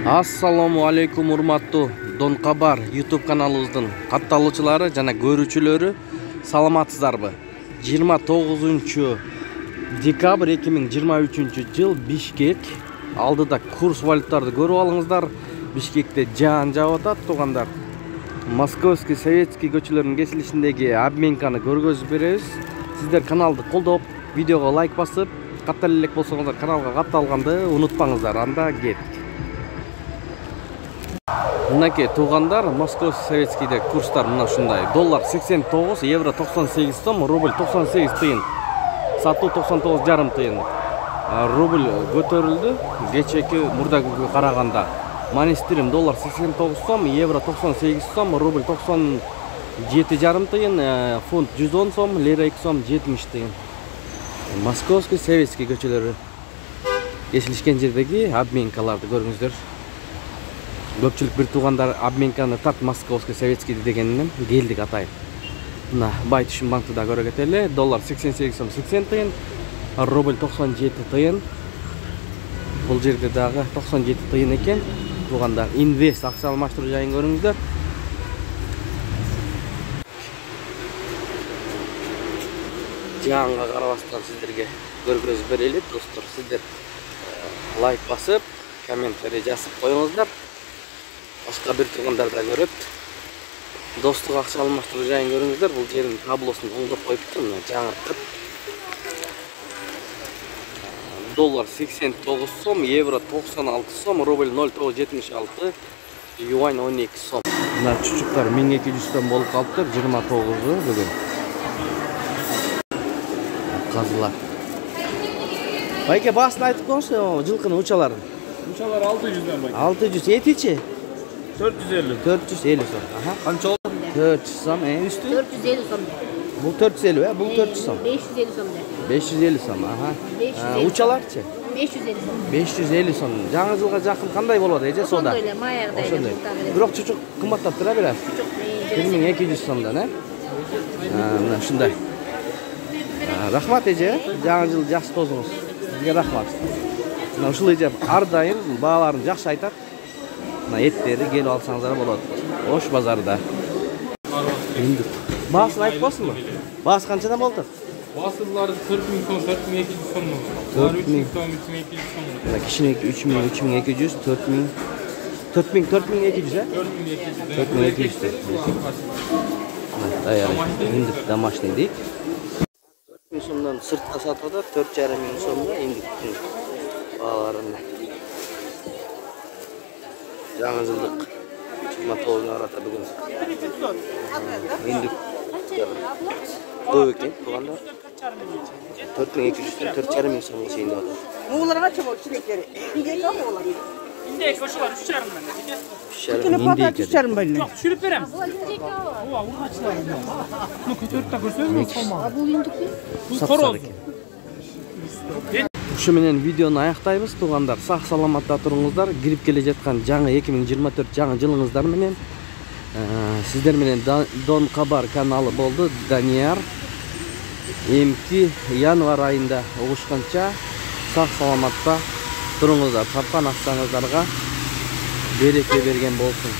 Assalamu alaikum урматтуу Дон Кабар YouTube каналыбыздын катталуучулары жана көрүүчүлөрү, саламатсыздарбы? 29 декабрь 2023 жыл Бишкек. Алдыда курс валюталарды көрүп алыңыздар. Бишкекте жаан жаап атат, туугандар. Московский советский көчөлөрүнүн кесилишиндеги обменканы көргөзүп беребиз. Сиздер каналды колдоп, видеого лайк басып, каттала элек болсоңуздар каналга катталганды унутпаңыздар. Анда кеттик. Мынакей туугандар, Московский советскийде курстар мына ушундай. Доллар 89, евро 98 сом, рубль 98 тыйын. Сатуу 99,5 тыйын. Рубль көтөрүлдү кечеки мурдагыга караганда. Манистрим доллар 89 сом, евро 98 сом, рубль 97,5 тыйын, фунт 110 сом, лира 2 сом 70 тыйын. Московский советский көчөлөрү кесилишкен жердеги обменкаларды көрүңүздөр. Көпчүлүк бир туугандар обменканы так Московский советский дегенинен келдик атайын. Мына Байтүшүн банкыда көрө кетели. Доллар 88 сом 80 тыйын, рубль 97 тыйын. Бул жерде дагы 97 тыйын экен. Туугандар, инвест акча алмаштыруу жайын көрүңүздөр. Жаңга карабастан сиздерге көргөзүп берели, достор. Сиздер лайк басып, комментарий жазып коюңуздар. Башка бир туугандар да көрөт. Достук акча алмаштыруу жайын көрүңүздөр. Бул жердин таблосун оңдоп коюпту, мына жаңыртып. Доллар 89 сом, евро 96 сом, рубль 0,976, юань 12 сом. Мына чучуктар 1200 сом болуп калыптыр, 29-у бүгүн. Казылар. Байке басын айтып коңузчу, жылкынын учалары. Учалар 600'den бай. 600, этичи? 450. 450 сом. Aha. Kança oldu? 400 сом, üstü? 450 сом. Бул 450, бул 400 сом. 550 сом. 550 сом, aha. 550 Учаларчы? 550 сом. 550 сом. Жаңы жылга жакын кандай болот эже сода? Ошондой эле, маягдай эле. Бирок чучук кымбаттап тура бир аз. 1200 сомдон, мына ушундай. Рахмат эже, жаңы жыл жакшы тозуңуз. Сизге рахмат. Мына ушул эже ар дайым бааларын жакшы айтат. Мына эттери келип алсаңыздар болот. Ош базарда. Баасын айтып койсунбу? Баасы канчадан болду? Basılları 40.000 son, 4.200 son mu? 4.000 son, 3.200 son mu? Mına kişilik 3.000, 3.200, 4.000, 4.200 ha? 4.200. 4.200. Dayanı, indik damaşlı deyik. 4.000 somdan sırtta satıda, 4.500 somda indik. Bağlarında. Жаңы жылдык 29 арата бүгүн. Инdik. Көп экен, туугандар. 4.200'den 4.500 somga чейин деп атат. Muğlara kaç oldu çilekleri? İndek al oğlan. İndek koşu var, 3,5 bende. Kilo patates düşerim böyle. Yok, düşürüp verem. Oha, urgaçlar. Bu kötörtü görürsünüz mü? Бул индик. Bu koroz. Ушу менен видеону аяктайбыз, туугандар. Сак саламатта туруңуздар. Кирип келе жаткан жаңы 2024 жаңы жылыңыздар менен сиздер менен Дон Кабар каналы болду. Данияр. Эмки январь айында угушканча сак саламатта туруңуздар. Тапкан акчаңыздарга береке берген болсун.